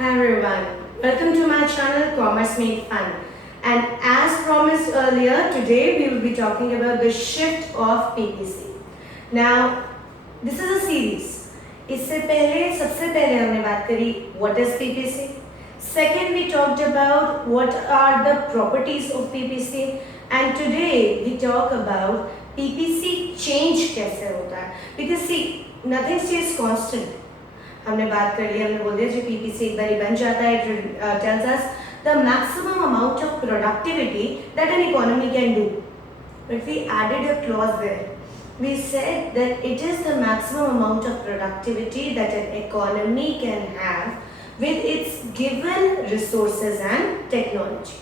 Hi everyone, welcome to my channel Commerce Made Fun. And as promised earlier, today we will be talking about the shift of PPC. Now, this is a series. इससे पहले सबसे पहले हमने बात करी what is PPC. Second, we talked about what are the properties of PPC. And today we talk about PPC change कैसे होता है. Because see, nothing stays constant. हमने बात कर ली, हमने बोल दिया जो पीपीसी एक बार बन जाता है, it tells us the maximum amount of productivity that an economy can do. But we added a clause there. We said that it is the maximum amount of productivity that an economy can have with its given resources and technology.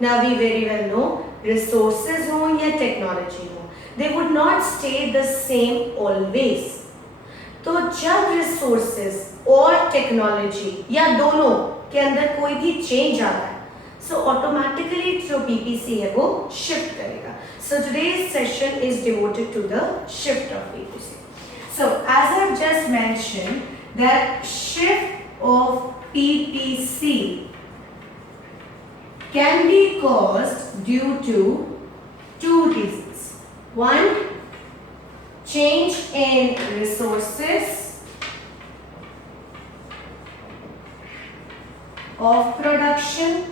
Now we very well know resources हो या technology हो, they would not stay the same always. तो जब resources और technology या दोनों के अंदर कोई भी चेंज आता है, सो ऑटोमेटिकली जो पीपीसी है वो शिफ्ट करेगा. So today's session is devoted to the shift of PPC. So as I just mention that shift of PPC can be caused due to two reasons. One, change in resources of production,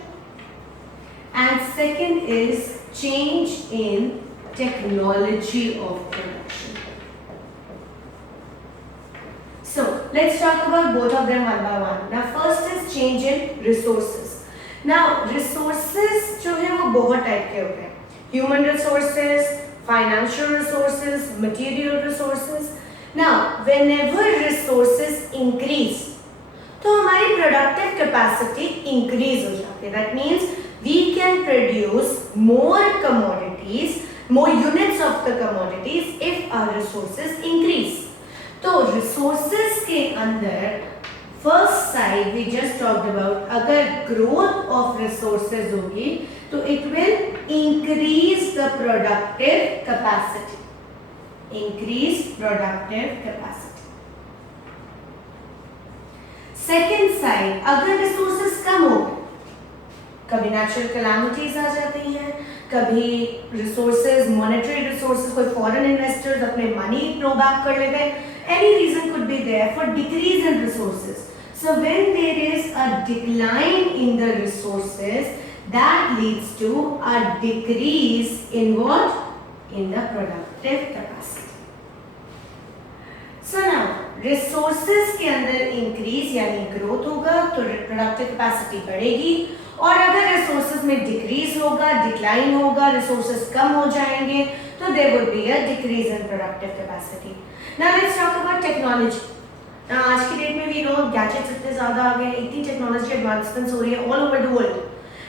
and second is change in technology of production. So let's talk about both of them one by one. Now first is change in resources. Now resources जो है वो बहुत type के होते हैं. Human resources, financial resources, material resources. Now, whenever resources increase, तो हमारी productive capacity increase हो जाती है. That means we can produce more commodities, more units of the commodities if our resources increase. तो resources के अंदर first side we just talked about, अगर growth of resources होगी तो it will increase the productive capacity. Increase productive capacity. Second side, अगर resources कम हो, कभी natural calamities आ जाती हैं, कभी resources, monetary resources, कोई foreign investors अपने money throw back कर लेते हैं, any reason could be there for decrease in resources. So when there is a decline in the resources, that leads to a decrease in what? In the productive capacity. So now resources के अंदर increase यानी growth होगा तो productive capacity बढ़ेगी, और अगर resources में decrease होगा, decline होगा, resources कम हो जाएंगे तो there would be a decrease in productive capacity. Now let's talk about technology. Now आज की डेट में we know gadgets इतने ज़्यादा आ गए, इतनी technology advancements हो रही है all over the world.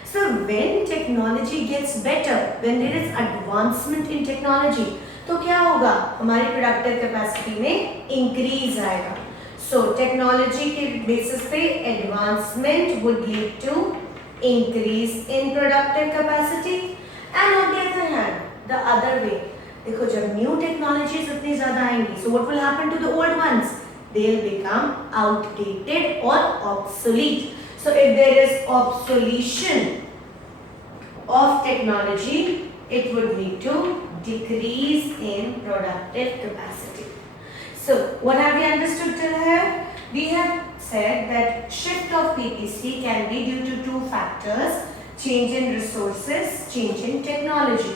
So when technology gets better, when there is advancement in technology, तो क्या होगा? हमारी productive capacity में increase आएगा. So technology के basis पे advancement would lead to increase in productive capacity, and on the other hand, the other way. देखो जब new technologies इतनी ज़्यादा आएंगी, so what will happen to the old ones? They'll become outdated or obsolete. So if there is obsolescence of technology, it would lead to decrease in productive capacity. So what have we understood till here? We have said that shift of PPC can be due to two factors: change in resources, change in technology.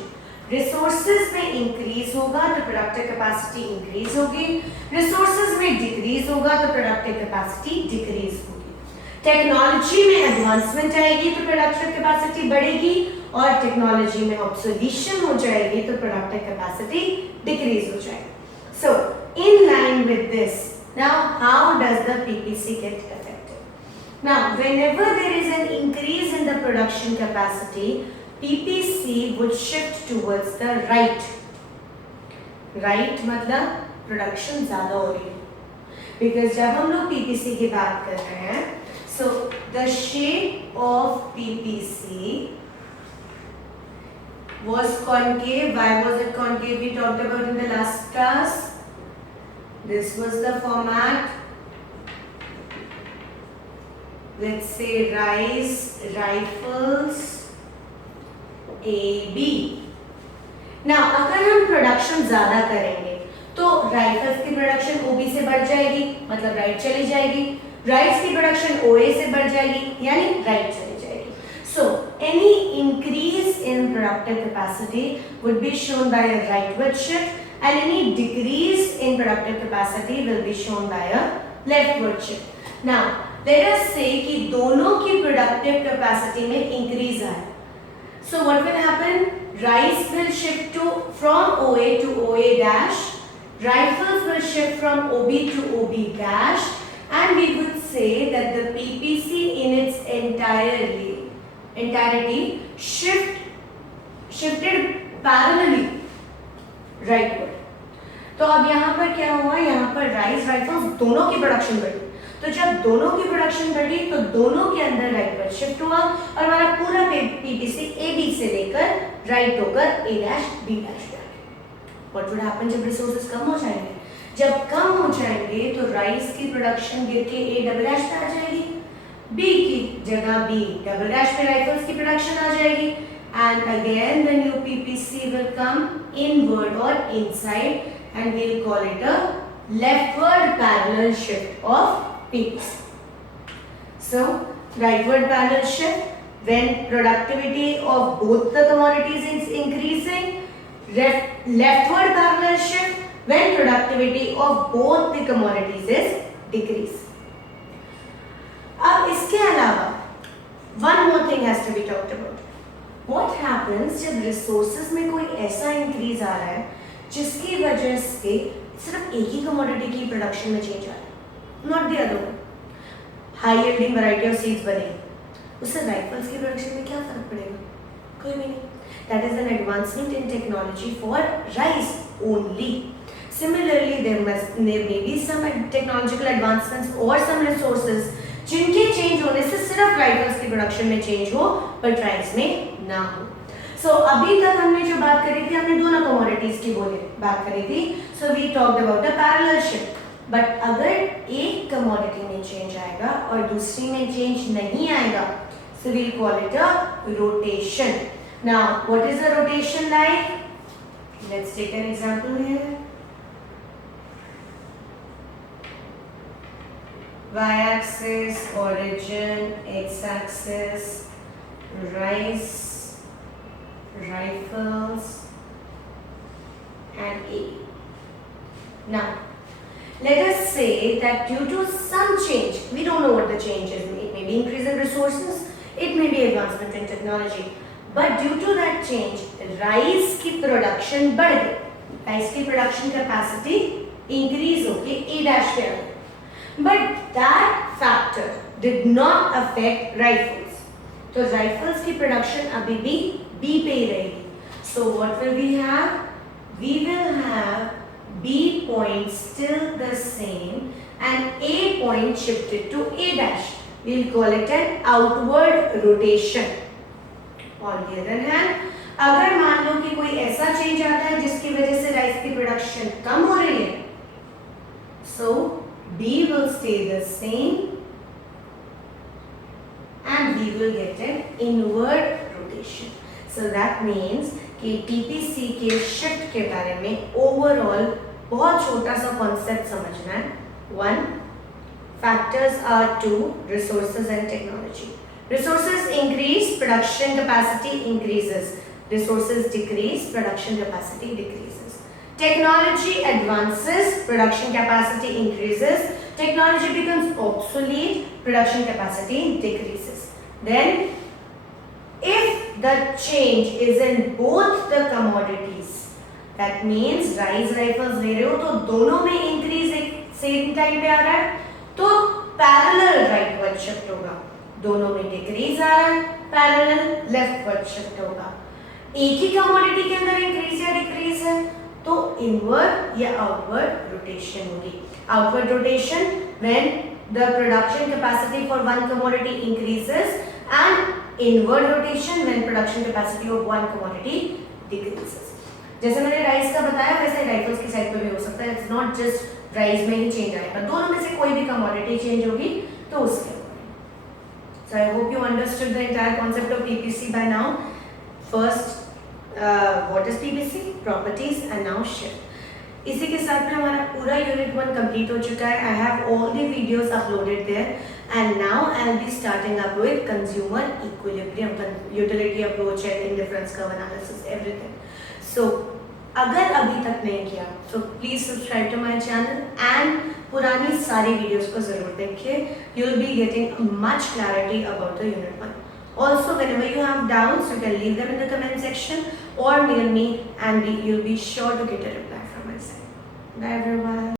Resources में increase होगा तो productive capacity increase होगी, resources में decrease होगा तो productive capacity decrease होगी. Technology में advancement आएगी तो प्रोडक्टिव कैपेसिटी बढ़ेगी, और टेक्नोलॉजी में ऑब्सोल्यूशन हो जाएगी तो प्रोडक्टिव कैपेसिटी डिक्रीज हो जाएगी. So in line with this, now how does the PPC get affected? Now whenever there is an increase in the production capacity, PPC would shift towards the right. Right मतलब production ज्यादा हो रही है, because जब हम लोग PPC की बात कर रहे हैं, so the shape of PPC was concave. Why was it concave? We talked about in the last class. This was the format. let's say rice rifles AB. Now अगर हम प्रोडक्शन ज्यादा करेंगे तो राइफल्स की प्रोडक्शन OB से बढ़ जाएगी, मतलब राइट चली जाएगी, राइट्स की प्रोडक्शन OA से बढ़ जाएगी, यानी राइट चली जाएगी. So any increase in productive capacity would be shown by a rightward shift and any decrease in productive capacity will be shown by a leftward shift. Now let us say कि दोनों की productive capacity में increase आए. So what will happen? Rice will shift from OA to OA dash. Rifles will shift from OB to OB dash, and we would say that the PPC in its entirety shifted parallelly rightward. तो अब यहाँ पर क्या हुआ? यहाँ पर rice rifles दोनों की प्रोडक्शन बढ़ी. तो जब दोनों की प्रोडक्शन बढ़ी तो दोनों के अंदर राइटवर्ड शिफ्ट हुआ और हमारा पूरा पीपीसी ए बी से लेकर राइट होकर ए डैश बी डैश पे आ गया. व्हाट वुड हैपन जब रिसोर्सेज कम हो जाएंगे? जब कम हो जाएंगे तो राइस की प्रोडक्शन गिर के ए डबल डैश पे आ जाएगी, बी की जगह बी डबल डैश पे राइफल्स की प्रोडक्शन आ जाएगी, and again the new PPC will come inward और inside and we will call it a leftward parallel shift of PPC. So rightward parallel shift when productivity of both the commodities is increasing, leftward parallel shift when productivity of both the commodities is decreasing. अब इसके अलावा one more thing has to be talked about. What happens जब resources में कोई ऐसा increase आ रहा है जिसकी वजह से सिर्फ एक ही कमोडिटी की प्रोडक्शन में चेंज आ रहा है, not the other one. High yielding variety of seeds बनेगी, उससे राइफल्स की प्रोडक्शन में क्या फर्क पड़ेगा? कोई भी नहीं. That is an advancement in technology for rice only. Similarly, there may be some technological advancements or some resources जिनके चेंज होने से सिर्फ राइफल्स की प्रोडक्शन में चेंज हो बट राइस में ना हो. So अभी तक हमने जो बात करी थी, हमने दोनों कमोडिटीज की बात करी थी. So we talked about a parallel shift. But अगर एक कमोडिटी में चेंज आएगा और दूसरी में चेंज नहीं आएगा, so we'll call it a rotation. Now what is a rotation like? Let's take an example here. Y-axis origin, x-axis rice rifles and A. Now, let us say that due to some change, we don't know what the change is. It may be increase in resources, it may be advancement in technology, but due to that change, rice की production बढ़ गई, rice की production capacity increase होके A dash पे आ गई. But that factor did not affect rifles. तो rifles की production अभी भी B पे ही रहेगी. So what will we have? We will have B point still the same and A point shifted to A dash. We'll call it an outward rotation. On the other hand, अगर मान लो कि कोई ऐसा change आता है जिसकी वजह से राइस की प्रोडक्शन कम हो रही है, so B will stay the same and we will get an inward rotation. So that means कि TPC के शिफ्ट के बारे में ओवरऑल बहुत छोटा सा कॉन्सेप्ट समझना है. 1. Factors are 2. Resources and technology. Resources increase, production capacity increases. Resources decrease, production capacity decreases. Technology advances, production capacity increases. Technology becomes obsolete, production capacity decreases. Then if the change is in both the commodities, that means rice rifles ले रहे हो तो दोनों में increase एक same time पे आ रहा है, तो parallel rightward shift होगा. दोनों में decrease आ रहा है, parallel leftward shift होगा. एक ही commodity के अंदर increase या decrease है तो inward या outward rotation होगी. Outward rotation when the production capacity for one commodity increases and inward rotation when production capacity of one commodity decreases. जैसे मैंने राइस का बताया वैसे राइफल्स की साइड पे भी हो सकता है. इट्स नॉट जस्ट राइस में ही चेंज आएगा, दोनों में से कोई भी कमोडिटी चेंज होगी तो उसके So I hope you understood the entire concept of PPC by now. First, what is PPC, properties, and now shift. इसी के साथ में हमारा पूरा यूनिट 1 कंप्लीट हो चुका है. I have all the videos uploaded there, and now I'll be starting up with consumer equilibrium, utility approach and indifference curve analysis, everything. So अगर अभी तक नहीं किया so please subscribe to my channel and पुरानी सारी videos को जरूर देखिए. You will be getting much clarity about the unit 1. Also, whenever you have doubts, you can leave them in the comment section or mail me, and you'll be sure to get a reply from my side. Bye everyone.